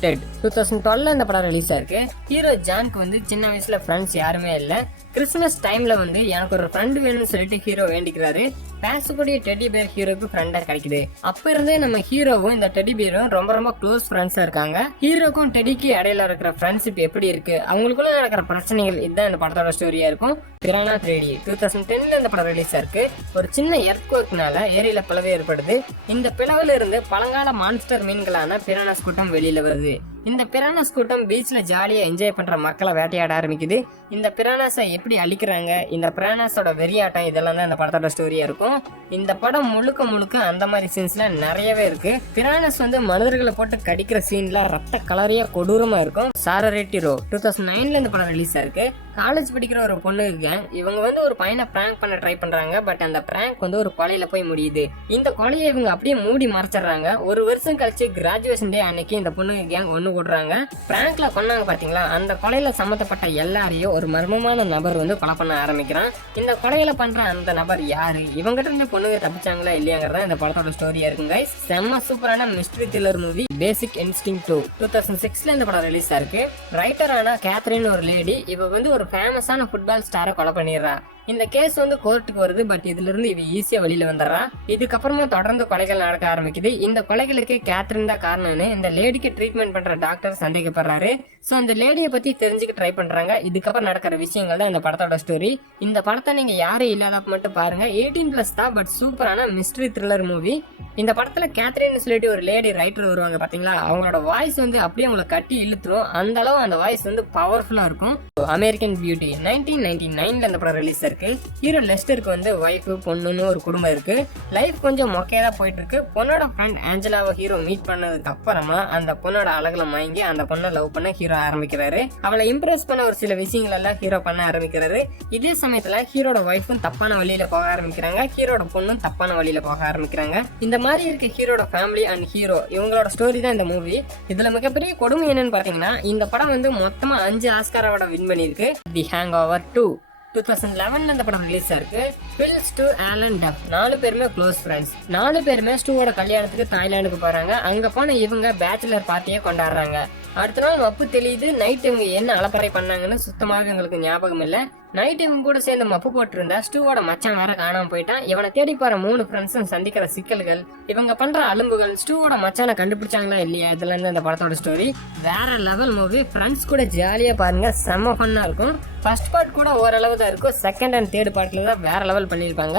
Dead two thousand டுவெல்ல இந்த படம் release ஆயிருக்கு. ஹீரோ ஜான்க்கு வந்து சின்ன வயசுல ஃப்ரெண்ட்ஸ் யாருமே இல்ல. கிறிஸ்மஸ் டைம்ல வந்து எனக்கு ஒரு ஃப்ரெண்டு வேணும்னு சொல்லிட்டு ஹீரோ வேண்டிக்கிறாரு. பேசக்கூடிய டெடி பேர் ஹீரோக்கு ஃப்ரெண்டாக கிடைக்குது. அப்போ இருந்தே நம்ம ஹீரோவும் இந்த டெடி பேரும் ரொம்ப ரொம்ப க்ளோஸ் ஃப்ரெண்ட்ஸாக இருக்காங்க. ஹீரோக்கும் டெடிக்கு இடையில இருக்கிற ஃப்ரெண்ட்ஷிப் எப்படி இருக்கு? அவங்களுக்குள்ள நடக்கிற பிரச்சனைகள் இதுதான் இந்த படத்தோட ஸ்டோரியா இருக்கும். திரானா த்ரீடி டூ தௌசண்ட் டென்ல இந்த படம் ரிலீஸ் ஆயிருக்கு ஒரு சின்ன எர்த்குவேக்னால ஏரியில பிளவு ஏற்படுது. இந்த பிளவுல இருந்து பழங்கால மான்ஸ்டர் மீன்களான பிரானாஸ் கூட்டம் வெளியில வருது. இந்த பிரானாஸ் கூட்டம் பீச்சில் ஜாலியாக என்ஜாய் பண்ணுற மக்களை வேட்டையாட ஆரம்பிக்குது. இந்த பிரானாஸை எப்படி அழிக்கிறாங்க? இந்த பிரானாஸோட வெறியாட்டம் இதெல்லாம் தான் இந்த படத்தோட ஸ்டோரியாக இருக்கும். இந்த படம் முழுக்க முழுக்க அந்த மாதிரி சீன்ஸ்லாம் நிறையவே இருக்கு. பிரானஸ் வந்து மனிதர்களை போட்டு கடிக்கிற சீன்ல ரத்த கலரையே கொடூரமாக இருக்கும். சாரரேட்டி ரோ டூ தௌசண்ட் நைன்ல இந்த படம் ரிலீஸ் ஆயிருக்கு காலேஜ் படிக்கிற ஒரு பொண்ணு கேங் இவங்க வந்து ஒரு பையனை பிராங்க் பண்ண ட்ரை பண்ணுறாங்க பட் அந்த பிராங்க் வந்து ஒரு கொலையில் போய் முடியுது. இந்த கொலையை இவங்க அப்படியே மூடி மறைச்சிடுறாங்க. ஒரு வருஷம் கழிச்சு கிராஜுவேஷன் டே அன்னைக்கு இந்த பொண்ணு கேங் ஒன்று கொண்டு விடுறாங்க. பிராங்க்ல கொண்டாங்க பாத்தீங்களா? அந்த கொலையில சம்மந்தப்பட்ட எல்லாரையும் ஒரு மர்மமான நபர் வந்து கொலை பண்ண ஆரம்பிக்கிறான். இந்த கொலையில பண்ற அந்த நபர் யாரு? இவங்கிட்ட இருந்து பொண்ணுங்க தப்பிச்சாங்களா இல்லையாங்கிறதா இந்த படத்தோட ஸ்டோரியா இருக்கும் செம்ம சூப்பரான mystery thriller movie basic instinct two two thousand சிக்ஸ்ல இந்த படம் ரிலீஸ் ஆயிருக்கு ரைட்டரான கேத்ரின் ஒரு லேடி இவ வந்து ஒரு ஃபேமஸான ஃபுட்பால் ஸ்டாரை கொலை பண்ணிடுறா. இந்த கேஸ் வந்து கோர்ட்டுக்கு வருது பட் இதுல இருந்து இவ ஈஸியா வெளியில வந்துடுறான். இதுக்கப்புறமா தொடர்ந்து கொலைகள் நடக்க ஆரம்பிக்குது. இந்த கொலைகளுக்கு கேத்ரின் தான் காரணம்னு இந்த லேடிக்கு ட்ரீட்மெண்ட் பண்ற டாக்டர் சந்தேகப்படுறாரு. சோ அந்த லேடியை பத்தி தெரிஞ்சுக்க ட்ரை பண்றாங்க. இதுக்கப்புறம் நடக்கிற விஷயங்கள் தான் இந்த படத்தோட ஸ்டோரி இந்த படத்தை நீங்க யாரும் இல்லாதப்ப மட்டும் பாருங்க. எயிட்டீன் பிளஸ் தான் பட் சூப்பரான மிஸ்ட்ரி த்ரில்லர் மூவி இந்த படத்துல கேத்ரின் சொல்லிட்டு ஒரு லேடி ரைட்டர் வருவாங்க பாத்தீங்களா? அவங்களோட வாய்ஸ் வந்து அப்படியே அவங்களை கட்டி இழுத்துரும். அந்த அளவு அந்த வாய்ஸ் வந்து பவர்ஃபுல்லா இருக்கும். அமெரிக்கன் பியூட்டி நைன்டீன் நைன்டி நைன்ல அந்த படம் ரிலீஸ் இருக்கு. ஹீரோ லெஸ்டருக்கு வந்து ஒய்ஃப் பொண்ணுன்னு ஒரு குடும்பம் இருக்கு. லைஃப் கொஞ்சம் மொக்கையா தான் போயிட்டு இருக்கு பொண்ணோட ஃப்ரெண்ட் ஆஞ்சலாவை ஹீரோ மீட் பண்ணதுக்கு அப்புறமா அந்த பொண்ணோட அழகுல மயங்கி அந்த பொண்ணை லவ் பண்ண ஹீரோ ஆரம்பிக்கிறாரு. அவளை இம்ப்ரெஸ் பண்ண ஒரு சில விஷயங்கள் எல்லாம் ஹீரோ பண்ண ஆரம்பிக்கிறாரு. இதே சமயத்துல ஹீரோட ஒய்ஃபும் தப்பான வழியில போக ஆரம்பிக்கிறாங்க. ஹீரோட பொண்ணும் தப்பான வழியில போக ஆரம்பிக்கிறாங்க. இந்த மாதிரி இருக்க ஹீரோட ஃபேமிலி அண்ட் ஹீரோ இவங்களோட ஸ்டோரி தான் இந்த மூவி இதுல மிகப்பெரிய கொடுமை என்னன்னு பாத்தீங்கன்னா இந்த படம் வந்து மொத்தமா அஞ்சு ஆஸ்காரோட வின் பண்ணியிருக்கு. The hang over two two thousand லெவன்ல இந்த படம் ரிலீஸ் ஆயிருக்கு பில் ஸ்டூ ஆலன் டப் நாலு பேருமே க்ளோஸ் ஃப்ரெண்ட்ஸ் நாலு பேருமே ஸ்டூவோட கல்யாணத்துக்கு தாய்லாந்துக்கு போறாங்க. அங்க போன இவங்க பேச்சுலர் பார்ட்டியை கொண்டாடுறாங்க. அடுத்த நாள் வப்பு தெளியுது. நைட் இவங்க என்ன அலப்பறை பண்ணாங்கன்னு சுத்தமாக எங்களுக்கு ஞாபகம் இல்லை. நைட் இவன் கூட சேர்ந்து மப்பு போட்டிருந்தா ஸ்டூவோட மச்சான் வேற காணாம போயிட்டான். இவனை தேடி போற மூணு ஃப்ரெண்ட்ஸும் சந்திக்கிற சிக்கல்கள். இவங்க பண்ற அலும்புகள் ஸ்டூவோட மச்சானை கண்டுபிடிச்சாங்களா இல்லையா? இதுல இருந்து இந்த படத்தோட ஸ்டோரி வேற லெவல் மூவி ஃப்ரெண்ட்ஸ் கூட ஜாலியா பாருங்க செம்ம ஃபன்னா இருக்கும். ஃபர்ஸ்ட் பார்ட் கூட ஓரளவு தான் இருக்கும். செகண்ட் அண்ட் தேர்ட் பார்ட்ல தான் வேற லெவல் பண்ணியிருப்பாங்க.